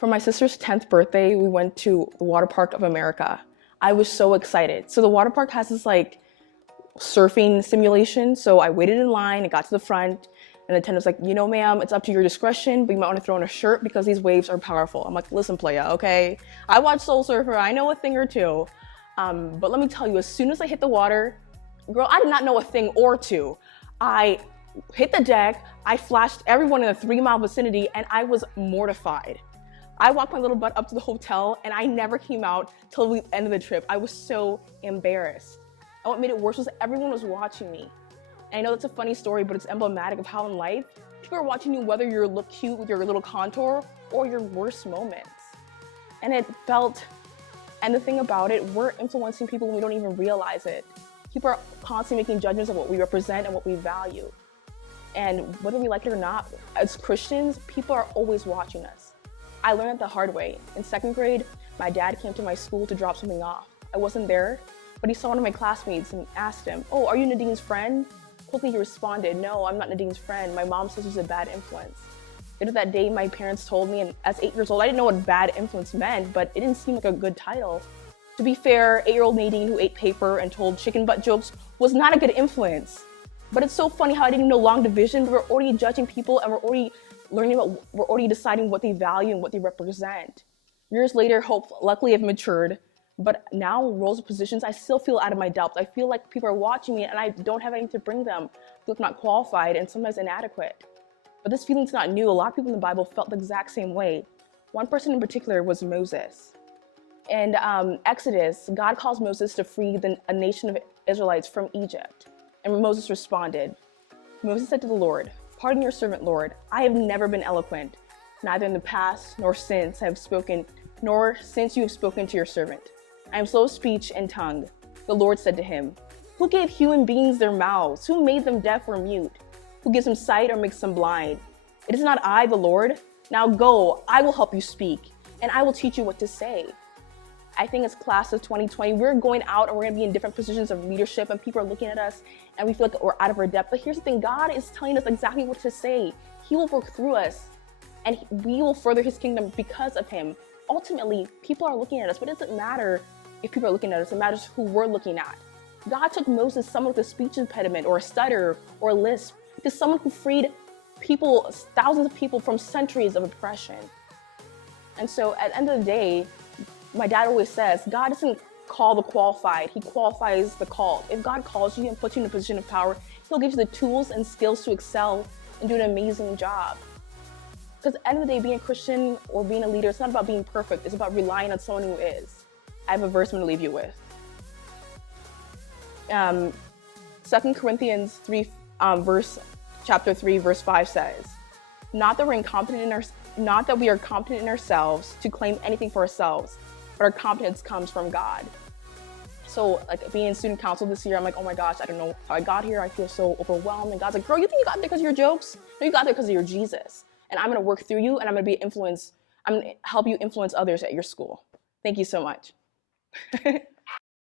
For my sister's 10th birthday, we went to the water park of America. I was so excited. So the water park has this like surfing simulation. So I waited in line and got to the front, and the attendant was like, you know, ma'am, it's up to your discretion, but you might want to throw in a shirt because these waves are powerful. I'm like, listen, playa, okay? I watch Soul Surfer, I know a thing or two. But let me tell you, as soon as I hit the water, girl, I did not know a thing or two. I hit the deck, I flashed everyone in the 3-mile vicinity, and I was mortified. I walked my little butt up to the hotel, and I never came out till the end of the trip. I was so embarrassed. And what made it worse was everyone was watching me. And I know that's a funny story, but it's emblematic of how in life, people are watching you whether you look cute with your little contour or your worst moments. And the thing about it, we're influencing people when we don't even realize it. People are constantly making judgments of what we represent and what we value. And whether we like it or not, as Christians, people are always watching us. I learned it the hard way. In 2nd grade, my dad came to my school to drop something off. I wasn't there, but he saw one of my classmates and asked him, oh, are you Nadine's friend? Quickly he responded, no, I'm not Nadine's friend. My mom says she's a bad influence. Later that day, my parents told me, and as 8 years old, I didn't know what bad influence meant, but it didn't seem like a good title. To be fair, 8-year-old Nadine who ate paper and told chicken butt jokes was not a good influence. But it's so funny how I didn't even know long division, but we're already judging people and we're already deciding what they value and what they represent. Years later, luckily I've matured, but now roles and positions, I still feel out of my depth. I feel like people are watching me and I don't have anything to bring them. I feel like I'm not qualified and sometimes inadequate. But this feeling's not new. A lot of people in the Bible felt the exact same way. One person in particular was Moses. In Exodus, God calls Moses to free a nation of Israelites from Egypt. And Moses responded. Moses said to the Lord, pardon your servant, Lord. I have never been eloquent, neither in the past nor since you have spoken to your servant. I am slow of speech and tongue. The Lord said to him, who gave human beings their mouths? Who made them deaf or mute? Who gives them sight or makes them blind? It is not I, the Lord. Now go, I will help you speak, and I will teach you what to say. I think as class of 2020, we're going out and we're going to be in different positions of leadership and people are looking at us and we feel like we're out of our depth. But here's the thing, God is telling us exactly what to say. He will work through us and we will further his kingdom because of him. Ultimately, people are looking at us, but it doesn't matter if people are looking at us. It matters who we're looking at. God took Moses, someone with a speech impediment or a stutter or a lisp, to someone who freed people, thousands of people from centuries of oppression. And so at the end of the day, my dad always says, God doesn't call the qualified, he qualifies the called. If God calls you and puts you in a position of power, he'll give you the tools and skills to excel and do an amazing job. Because at the end of the day, being a Christian or being a leader, it's not about being perfect, it's about relying on someone who is. I have a verse I'm gonna leave you with. 2 Corinthians 3, chapter 3, verse 5 says, not that we are competent in ourselves to claim anything for ourselves, but our competence comes from God. So like being in student council this year, I'm like, oh my gosh, I don't know how I got here. I feel so overwhelmed. And God's like, girl, you think you got there because of your jokes? No, you got there because of your Jesus. And I'm gonna work through you and I'm gonna help you influence others at your school. Thank you so much.